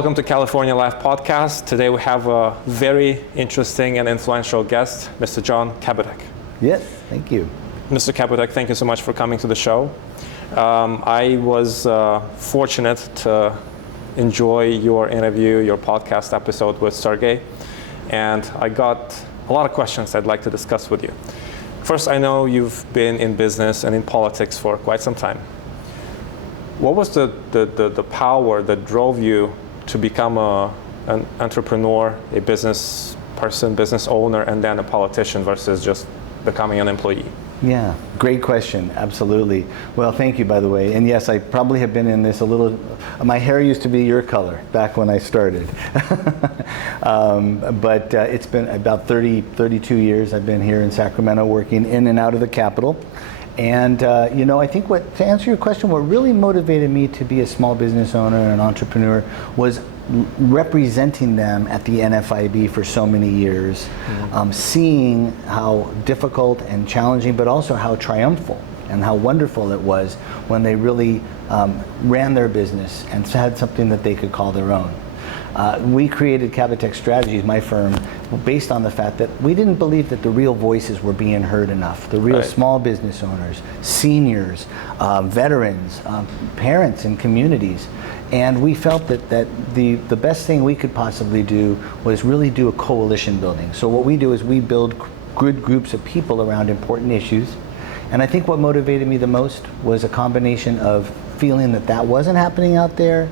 welcome to California Life Podcast. Today we have a very interesting and influential guest, Mr. John Kabateck. Yes, thank you. Mr. Kabateck, thank you so much for coming to the show. I was fortunate to enjoy your interview, your podcast episode with Sergey, and I got a lot of questions I'd like to discuss with you. First, I know you've been in business and in politics for quite some time. What was the power that drove you to become an entrepreneur, a business person, business owner, and then a politician versus just becoming an employee? Yeah, great question, absolutely. Well, thank you, by the way. And yes, I probably have been in this a little, my hair used to be your color back when I started. But it's been about 32 years I've been here in Sacramento working in and out of the Capitol. And I think to answer your question, what really motivated me to be a small business owner and an entrepreneur was representing them at the NFIB for so many years, seeing how difficult and challenging, but also how triumphal and how wonderful it was when they really ran their business and had something that they could call their own. We created Kabateck Strategies, my firm, based on the fact that we didn't believe that the real voices were being heard enough. The real small business owners, seniors, veterans, parents in communities. And we felt that the best thing we could possibly do was really do a coalition building. So what we do is we build good groups of people around important issues. And I think what motivated me the most was a combination of feeling that wasn't happening out there,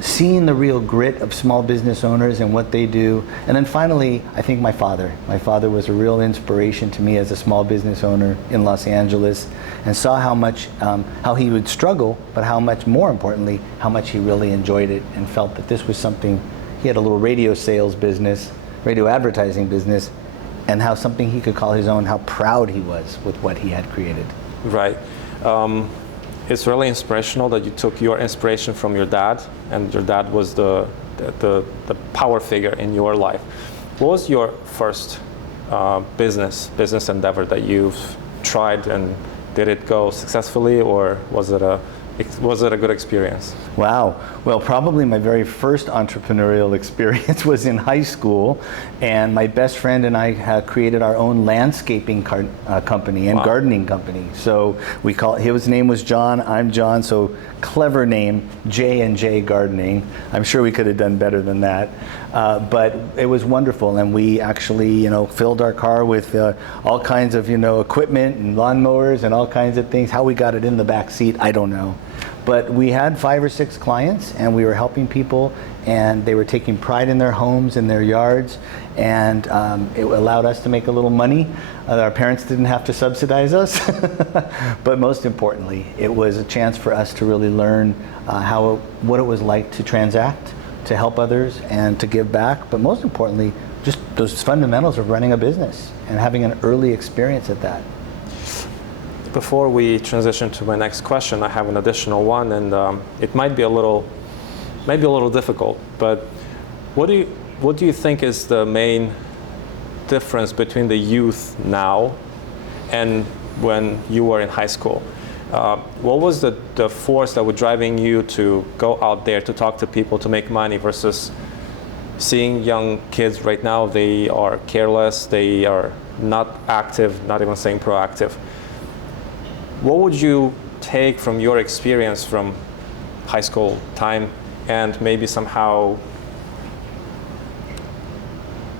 seeing the real grit of small business owners and what they do. And then finally, I think my father was a real inspiration to me as a small business owner in Los Angeles, and saw how much, how he would struggle, but how much more importantly, how much he really enjoyed it and felt that this was something, he had a little radio sales business, radio advertising business, and how something he could call his own, how proud he was with what he had created. Right. It's really inspirational that you took your inspiration from your dad, and your dad was the power figure in your life. What was your first business endeavor that you've tried, and did it go successfully, or was it a good experience? Wow. Well, probably my very first entrepreneurial experience was in high school, and my best friend and I created our own landscaping company and gardening company. So his name was John, I'm John, so clever name, J&J Gardening. I'm sure we could have done better than that. But it was wonderful, and we actually, filled our car with all kinds of, equipment and lawnmowers and all kinds of things. How we got it in the back seat, I don't know. But we had 5 or 6 clients, and we were helping people, and they were taking pride in their homes and their yards, and it allowed us to make a little money. Our parents didn't have to subsidize us, but most importantly, it was a chance for us to really learn what it was like to transact, to help others, and to give back, but most importantly, just those fundamentals of running a business and having an early experience at that. Before we transition to my next question, I have an additional one, and it might be a little difficult. But what do you think is the main difference between the youth now and when you were in high school? What was the force that was driving you to go out there to talk to people, to make money, versus seeing young kids right now? They are careless, they are not active, not even saying proactive. What would you take from your experience from high school time and maybe somehow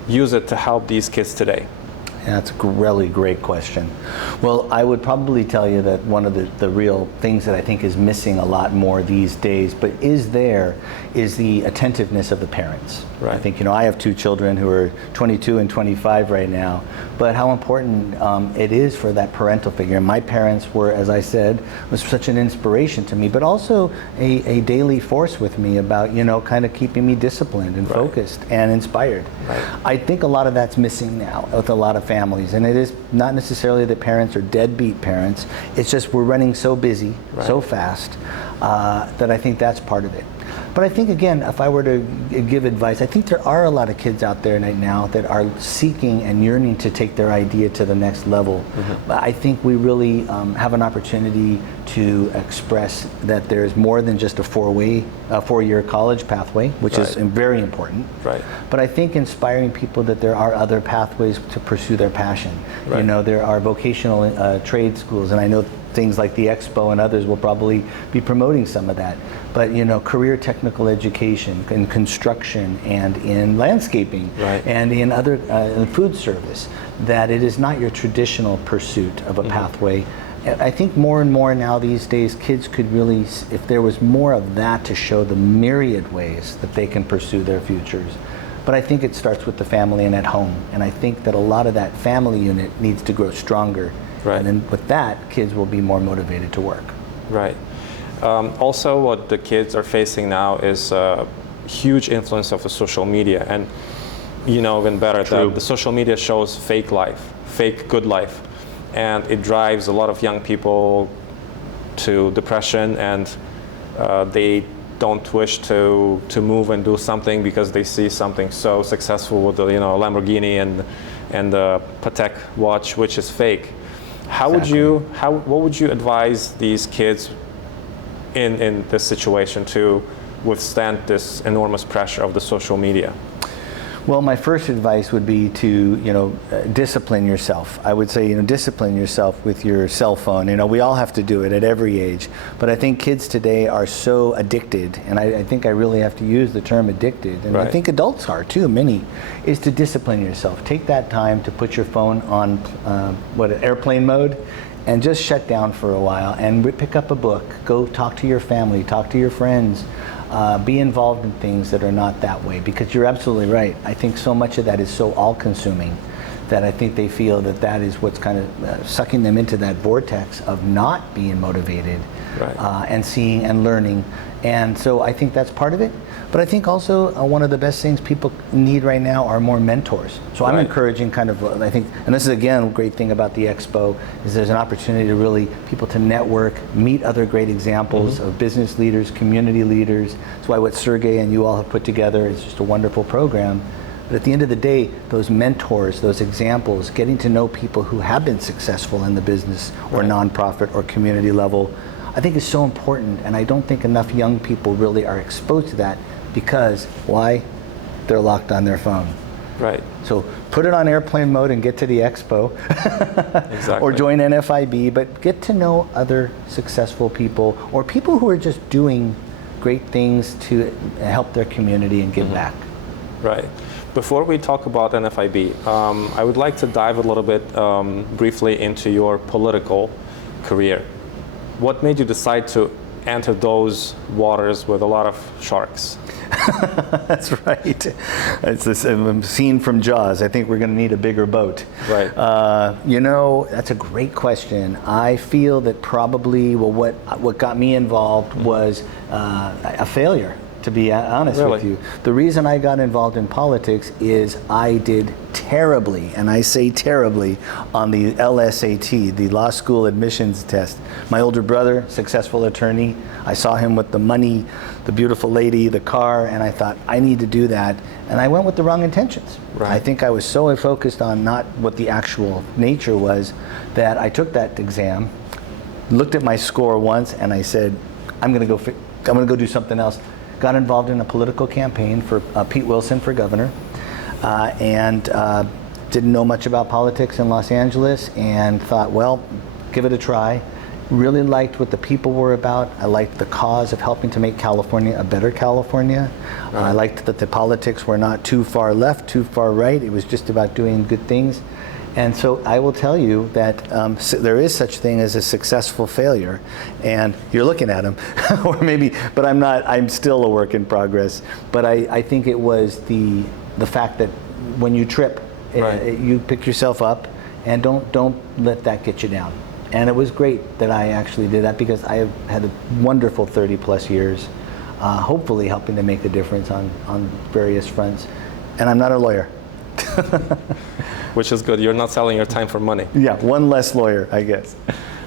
use it to help these kids today? Yeah, that's a really great question. Well, I would probably tell you that one of the real things that I think is missing a lot more these days, but is the attentiveness of the parents. Right. I think, I have 2 children who are 22 and 25 right now, but how important it is for that parental figure. My parents were, as I said, was such an inspiration to me, but also a daily force with me about, kind of keeping me disciplined and focused and inspired. Right. I think a lot of that's missing now with a lot of families, and it is not necessarily that parents are deadbeat parents. It's just we're running so busy, so fast, that I think that's part of it. But I think, again, if I were to give advice, I think there are a lot of kids out there right now that are seeking and yearning to take their idea to the next level. But I think we really have an opportunity to express that there's more than just a four-year college pathway, which is very important. But I think inspiring people that there are other pathways to pursue their passion. You know, there are vocational trade schools, and I know things like the Expo and others will probably be promoting some of that. But you know, career technical education in construction and in landscaping and in other in food service, that it is not your traditional pursuit of a pathway. I think more and more now these days, kids could really, if there was more of that to show the myriad ways that they can pursue their futures. But I think it starts with the family and at home. And I think that a lot of that family unit needs to grow stronger. And then with that, kids will be more motivated to work. Also, what the kids are facing now is a huge influence of the social media. And you know even better that the social media shows fake life, fake good life. And it drives a lot of young people to depression, and they don't wish to move and do something because they see something so successful with the Lamborghini and the Patek watch, which is fake. What would you advise these kids in this situation to withstand this enormous pressure of the social media? Well, my first advice would be to, discipline yourself. I would say, discipline yourself with your cell phone. We all have to do it at every age. But I think kids today are so addicted, and I think I really have to use the term addicted, and I think adults are too, many, is to discipline yourself. Take that time to put your phone on, airplane mode, and just shut down for a while and pick up a book. Go talk to your family, talk to your friends. Be involved in things that are not that way, because you're absolutely right. I think so much of that is so all-consuming that I think they feel that that is what's kind of sucking them into that vortex of not being motivated and seeing and learning. And so I think that's part of it. But I think also one of the best things people need right now are more mentors. So I'm encouraging I think, and this is again a great thing about the Expo, is there's an opportunity to really, people to network, meet other great examples of business leaders, community leaders. That's why what Sergey and you all have put together is just a wonderful program. But at the end of the day, those mentors, those examples, getting to know people who have been successful in the business or nonprofit or community level, I think is so important. And I don't think enough young people really are exposed to that, because why? They're locked on their phone. So put it on airplane mode and get to the Expo or join NFIB, but get to know other successful people or people who are just doing great things to help their community and give back. Before we talk about NFIB, I would like to dive a little bit briefly into your political career. What made you decide to enter those waters with a lot of sharks? That's right. It's this scene from Jaws. I think we're going to need a bigger boat. That's a great question. I feel that probably, what got me involved was a failure, to be honest with you. The reason I got involved in politics is I did terribly, and I say terribly, on the LSAT, the law school admissions test. My older brother, successful attorney, I saw him with the money, the beautiful lady, the car, and I thought, I need to do that. And I went with the wrong intentions. I think I was so focused on not what the actual nature was that I took that exam, looked at my score once, and I said, I'm going to go do something else. Got involved in a political campaign for Pete Wilson for governor, and didn't know much about politics in Los Angeles, and thought, well, give it a try. Really liked what the people were about. I liked the cause of helping to make California a better California. I liked that the politics were not too far left, too far right. It was just about doing good things. And so I will tell you that there is such thing as a successful failure, and you're looking at him, or maybe, but I'm not. I'm still a work in progress. But I think it was the fact that when you trip, you pick yourself up, and don't let that get you down. And it was great that I actually did that, because I have had a wonderful 30 plus years, hopefully helping to make a difference on various fronts. And I'm not a lawyer. Which is good. You're not selling your time for money. Yeah, one less lawyer, I guess.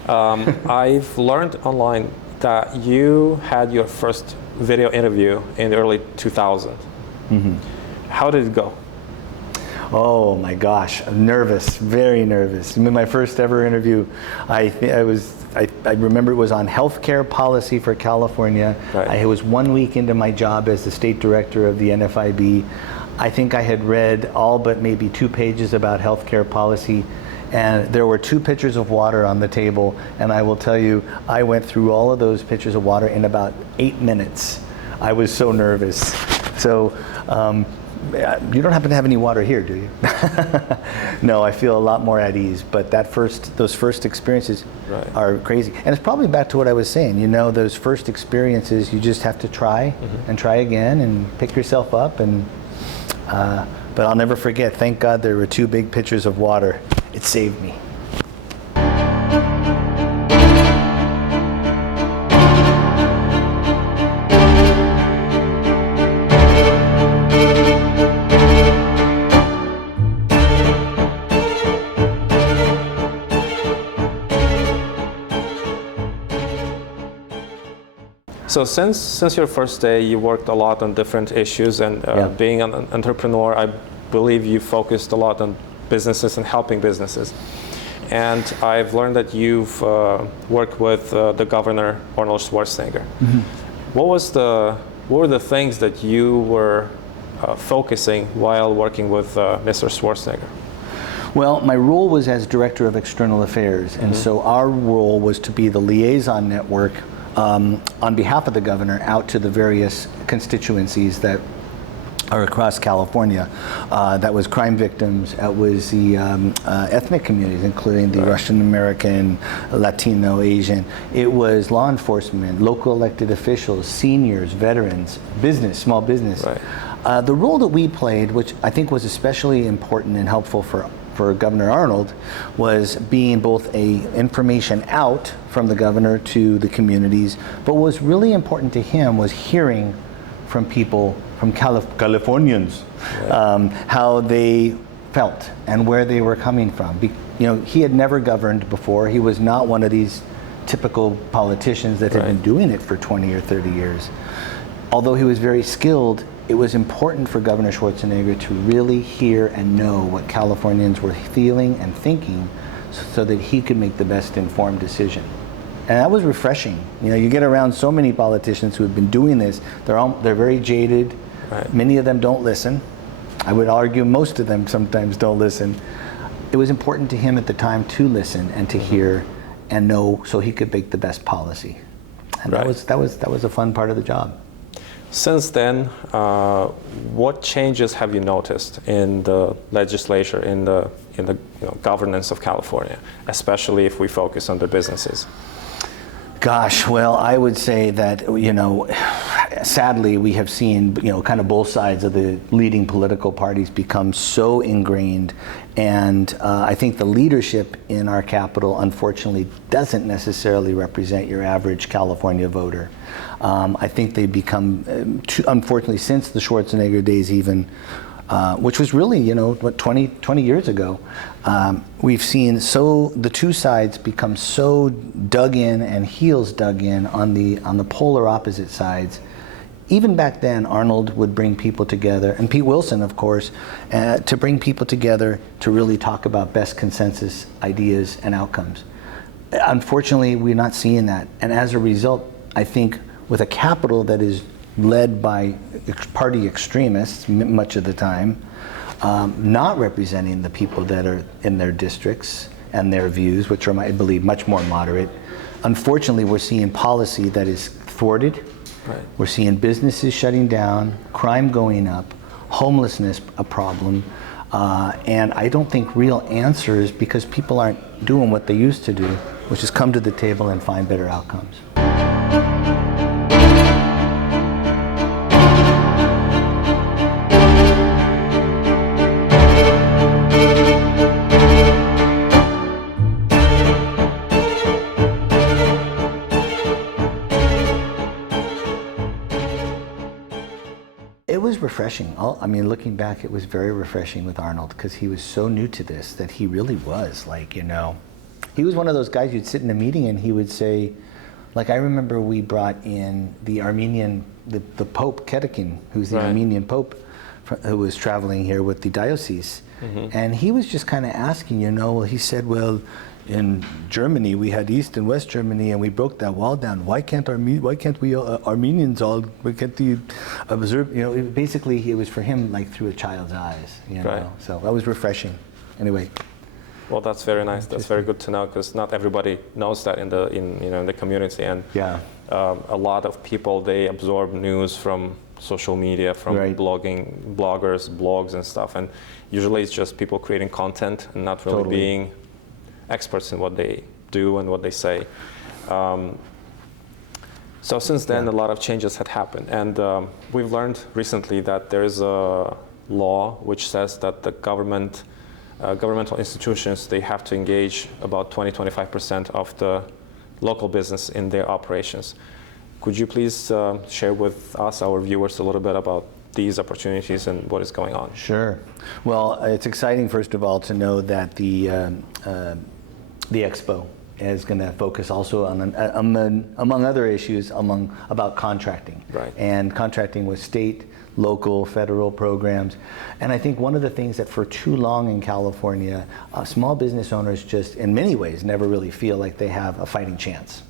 I've learned online that you had your first video interview in the early 2000s. Mm-hmm. How did it go? Oh my gosh, I'm nervous, very nervous. I mean, my first ever interview, I remember it was on healthcare policy for California. Right. I was 1 week into my job as the state director of the NFIB. I think I had read all but maybe 2 pages about healthcare policy, and there were 2 pitchers of water on the table, and I will tell you, I went through all of those pitchers of water in about 8 minutes. I was so nervous. So, you don't happen to have any water here, do you? No, I feel a lot more at ease, but those first experiences are crazy. And it's probably back to what I was saying, you know, those first experiences, you just have to try and try again and pick yourself up. And but I'll never forget, thank God there were 2 big pitchers of water. It saved me. So since your first day, you worked a lot on different issues, and being an entrepreneur, I believe you focused a lot on businesses and helping businesses. And I've learned that you've worked with the governor, Arnold Schwarzenegger. Mm-hmm. What were the things that you were focusing while working with Mr. Schwarzenegger? Well, my role was as Director of External Affairs, and so our role was to be the liaison network on behalf of the governor out to the various constituencies that are across California. That was crime victims, that was the ethnic communities, including the Russian American, Latino, Asian. It was law enforcement, local elected officials, seniors, veterans, business, small business. Right. The role that we played, which I think was especially important and helpful for Governor Arnold, was being both information out from the governor to the communities, but what was really important to him was hearing from people, from Californians, how they felt and where they were coming from. You know, he had never governed before. He was not one of these typical politicians that had been doing it for 20 or 30 years. Although he was very skilled, it was important for Governor Schwarzenegger to really hear and know what Californians were feeling and thinking so that he could make the best informed decision. And that was refreshing. You know, you get around so many politicians who have been doing this, they're very jaded. Right. Many of them don't listen. I would argue most of them sometimes don't listen. It was important to him at the time to listen and to hear and know so he could make the best policy. And that was a fun part of the job. Since then, what changes have you noticed in the legislature, in the governance of California, especially if we focus on the businesses? Gosh, well, I would say that, sadly, we have seen, kind of both sides of the leading political parties become so ingrained, and I think the leadership in our capital, unfortunately, doesn't necessarily represent your average California voter. I think they've become, unfortunately, since the Schwarzenegger days even, which was really, 20 years ago, we've seen the two sides become so dug in and heels dug in on the polar opposite sides. Even back then, Arnold would bring people together, and Pete Wilson, of course, to bring people together to really talk about best consensus ideas and outcomes. Unfortunately, we're not seeing that, and as a result, I think with a capital that is led by party extremists much of the time, not representing the people that are in their districts and their views, which are, I believe, much more moderate. Unfortunately, we're seeing policy that is thwarted. Right. We're seeing businesses shutting down, crime going up, homelessness a problem, and I don't think real answers, because people aren't doing what they used to do, which is come to the table and find better outcomes. It was refreshing. Looking back, it was very refreshing with Arnold, because he was so new to this that he really was he was one of those guys, you'd sit in a meeting and he would say, Like I remember we brought in the Armenian, the Pope Kabateck, who's the Right. Armenian Pope, who was traveling here with the diocese. And he was just kind of asking, he said, well, in Germany we had East and West Germany, and we broke that wall down. Why can't we Armenians why can't they observe? Basically it was for him like through a child's eyes. Right. So that was refreshing. Anyway. Well, that's very nice. That's very good to know, because not everybody knows that in the community, and Yeah. A lot of people, they absorb news from social media, from Right. bloggers, blogs and stuff, and usually it's just people creating content and not really Totally. being experts in what they do and what they say. So since then, Yeah. a lot of changes had happened, and we've learned recently that there is a law which says that the governmental institutions, they have to engage about 20-25% of the local business in their operations. Could you please share with us, our viewers, a little bit about these opportunities and what is going on? Sure. Well, it's exciting, first of all, to know that the expo is going to focus also on, among other issues, about contracting. Right. And contracting with state, local, federal programs. And I think one of the things that for too long in California, small business owners just, in many ways, never really feel like they have a fighting chance.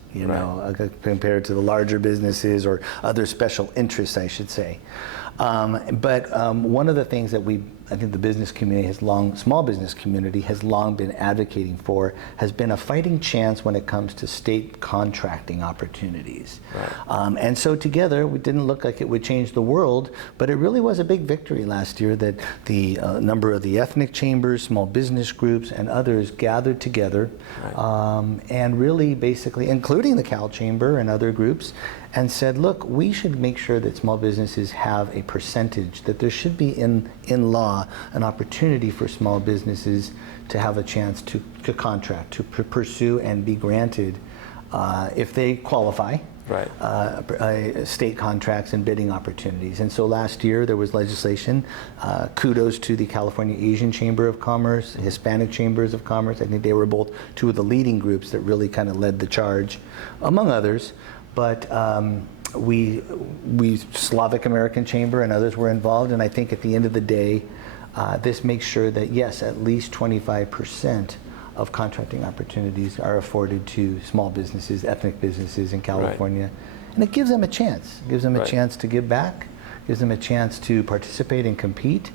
Compared to the larger businesses or other special interests, I should say. But one of the things that I think the business community small business community has long been advocating for has been a fighting chance when it comes to state contracting opportunities. Right. And so together, it didn't look like it would change the world, but it really was a big victory last year that the number of the ethnic chambers, small business groups, and others gathered together, Right. and really basically, including the Cal Chamber and other groups, and said, look, we should make sure that small businesses have a percentage, that there should be in law an opportunity for small businesses to have a chance to contract, to pursue and be granted, if they qualify, Right. State contracts and bidding opportunities. And so last year there was legislation. Kudos to the California Asian Chamber of Commerce, Hispanic Chambers of Commerce. I think they were both two of the leading groups that really kind of led the charge, among others. But we Slavic American Chamber and others were involved, and I think at the end of the day, this makes sure that yes, at least 25% of contracting opportunities are afforded to small businesses, ethnic businesses in California, right. And it gives them a chance. It gives them a Right. chance to give back, gives them a chance to participate and compete,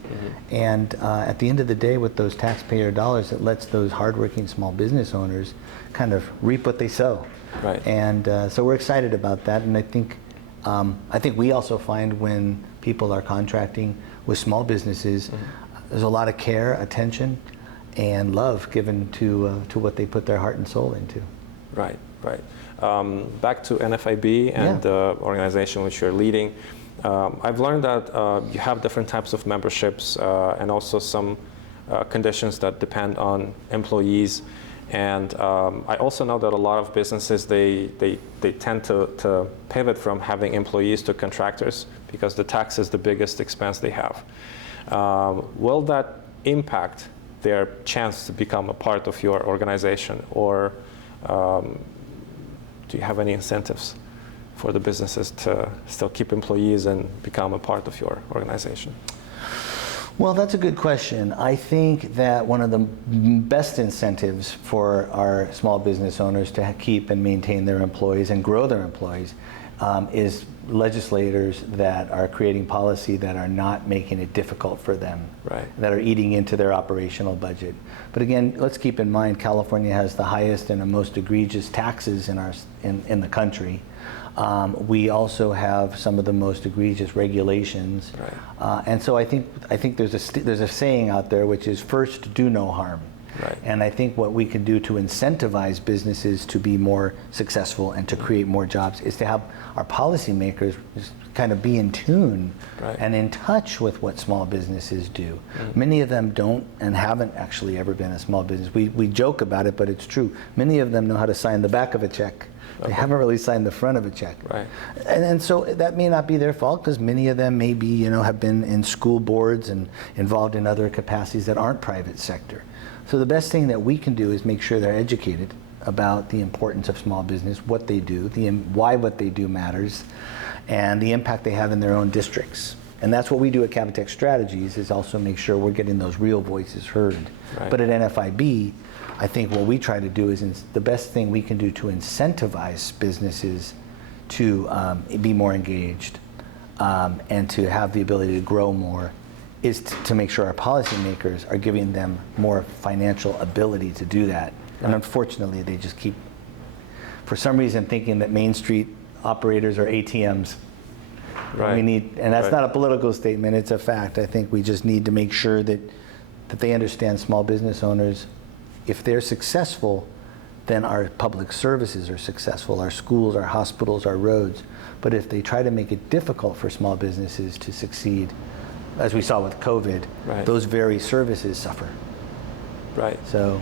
and at the end of the day, with those taxpayer dollars, it lets those hardworking small business owners kind of reap what they sow. Right. And so we're excited about that, and I think we also find when people are contracting with small businesses, there's a lot of care, attention, and love given to what they put their heart and soul into. Right, right. Back to NFIB and the organization which you're leading. I've learned that you have different types of memberships and also some conditions that depend on employees. And I also know that a lot of businesses, they tend to pivot from having employees to contractors because the tax is the biggest expense they have. Will that impact their chance to become a part of your organization, or do you have any incentives for the businesses to still keep employees and become a part of your organization? Well, that's a good question. I think that one of the best incentives for our small business owners to keep and maintain their employees and grow their employees is legislators that are creating policy that are not making it difficult for them, right. that are eating into their operational budget. But again, let's keep in mind California has the highest and the most egregious taxes in the country. We also have some of the most egregious regulations, right. And so I think there's a saying out there which is first do no harm. Right. And I think what we can do to incentivize businesses to be more successful and to create more jobs is to have our policymakers kind of be in tune, right. and in touch with what small businesses do. Many of them don't and haven't actually ever been a small business. We joke about it, but it's true. Many of them know how to sign the back of a check. They haven't really signed the front of a check. Right. And so that may not be their fault, because many of them maybe have been in school boards and involved in other capacities that aren't private sector. So the best thing that we can do is make sure they're educated about the importance of small business, what they do, why what they do matters, and the impact they have in their own districts. And that's what we do at Kabateck Strategies, is also make sure we're getting those real voices heard. Right. But at NFIB, I think what we try to do is the best thing we can do to incentivize businesses to be more engaged and to have the ability to grow more is to make sure our policymakers are giving them more financial ability to do that. And unfortunately, they just keep, for some reason, thinking that Main Street operators are ATMs. Right. We need, and that's Right. not a political statement, it's a fact. I think we just need to make sure that they understand small business owners. If they're successful, then our public services are successful, our schools, our hospitals, our roads. But if they try to make it difficult for small businesses to succeed, as we saw with COVID, Right. those very services suffer. Right. So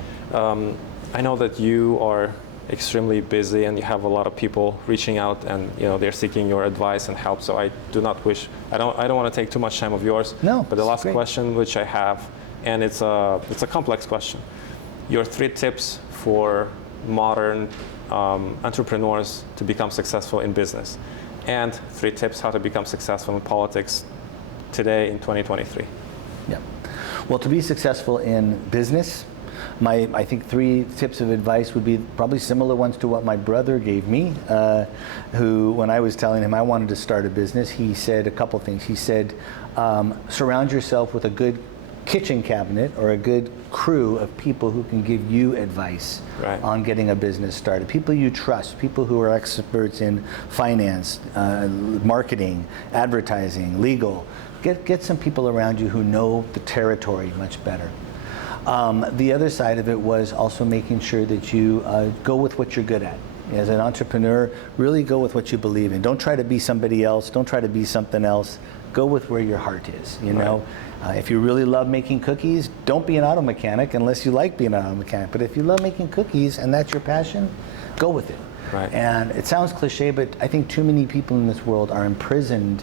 I know that you are extremely busy and you have a lot of people reaching out and they're seeking your advice and help. So I don't want to take too much time of yours. No, But the last great. question which I have, and it's a complex question. Your 3 tips for modern entrepreneurs to become successful in business, and 3 tips how to become successful in politics today in 2023. yeah. Well, to be successful in business, I think 3 tips of advice would be probably similar ones to what my brother gave me, who, when I was telling him I wanted to start a business, he said a couple things. He said, surround yourself with a good kitchen cabinet or a good crew of people who can give you advice Right. on getting a business started. People you trust, people who are experts in finance, marketing, advertising, legal. Get some people around you who know the territory much better. The other side of it was also making sure that you go with what you're good at. As an entrepreneur, really go with what you believe in. Don't try to be somebody else. Don't try to be something else. Go with where your heart is. If you really love making cookies, don't be an auto mechanic unless you like being an auto mechanic. But if you love making cookies and that's your passion, go with it. Right. And it sounds cliche, but I think too many people in this world are imprisoned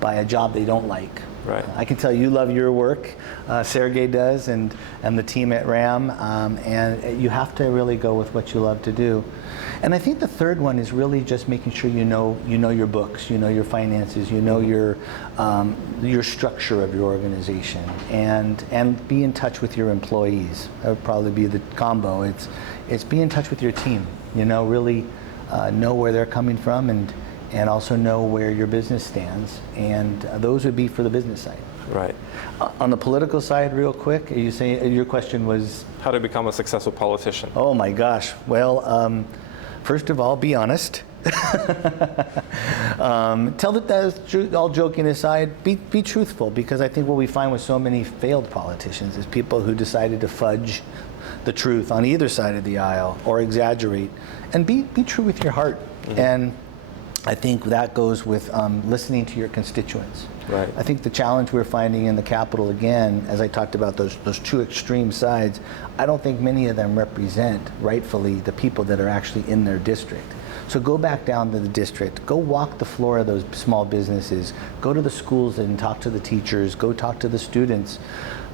by a job they don't like. Right. I can tell you love your work, Sergey does, and the team at RAM, and you have to really go with what you love to do. And I think the third one is really just making sure you know your books, you know your finances, you know your structure of your organization, and be in touch with your employees. That would probably be the combo. It's be in touch with your team. Really know where they're coming from and also know where your business stands. And those would be for the business side. Right. On the political side, real quick, you say your question was How to become a successful politician. Oh my gosh. Well, first of all, be honest. Tell the truth. All joking aside, be truthful, because I think what we find with so many failed politicians is people who decided to fudge the truth on either side of the aisle or exaggerate. And be true with your heart. Mm-hmm. And I think that goes with listening to your constituents. Right. I think the challenge we're finding in the Capitol, again, as I talked about those 2 extreme sides, I don't think many of them represent rightfully the people that are actually in their district. So go back down to the district, go walk the floor of those small businesses, go to the schools and talk to the teachers, go talk to the students.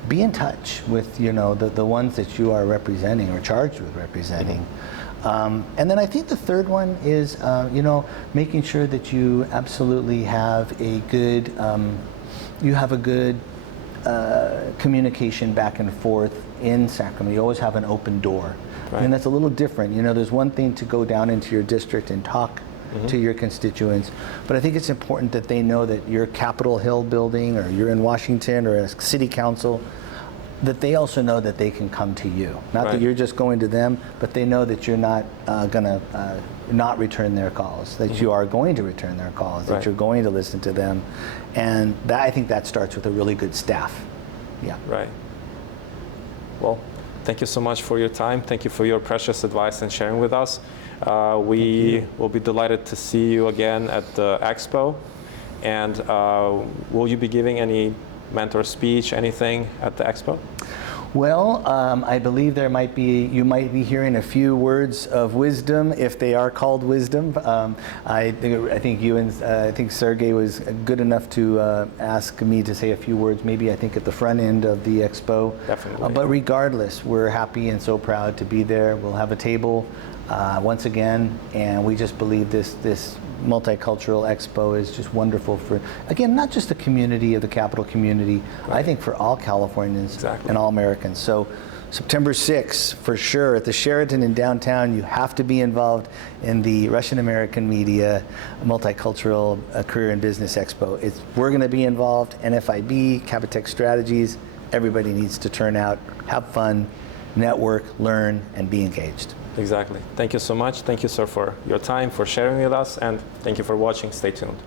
Be in touch with the ones that you are representing or charged with representing. And then I think the third one is, making sure that you absolutely have a good, communication back and forth in Sacramento. You always have an open door. Right. And that's a little different. There's one thing to go down into your district and talk to your constituents, but I think it's important that they know that you're Capitol Hill building, or you're in Washington, or a city council, that they also know that they can come to you. Not Right. that you're just going to them, but they know that you're not going to not return their calls, that you are going to return their calls, that Right. you're going to listen to them. And I think that starts with a really good staff. Yeah. Right. Well, thank you so much for your time. Thank you for your precious advice and sharing with us. We will be delighted to see you again at the Expo. And will you be giving any mentor speech, anything at the Expo? Well, I believe you might be hearing a few words of wisdom, if they are called wisdom. I think Sergey was good enough to ask me to say a few words, maybe I think at the front end of the Expo. Definitely. But regardless, we're happy and so proud to be there. We'll have a table once again, and we just believe this multicultural expo is just wonderful for, again, not just the community of the capital community, I think for all Californians and all Americans. So September 6th, for sure, at the Sheraton in downtown, you have to be involved in the Russian American Media Multicultural Career and Business Expo. We're going to be involved, NFIB, Kabateck Strategies. Everybody needs to turn out, have fun, network, learn, and be engaged. Exactly. Thank you so much. Thank you, sir, for your time, for sharing with us, and thank you for watching. Stay tuned.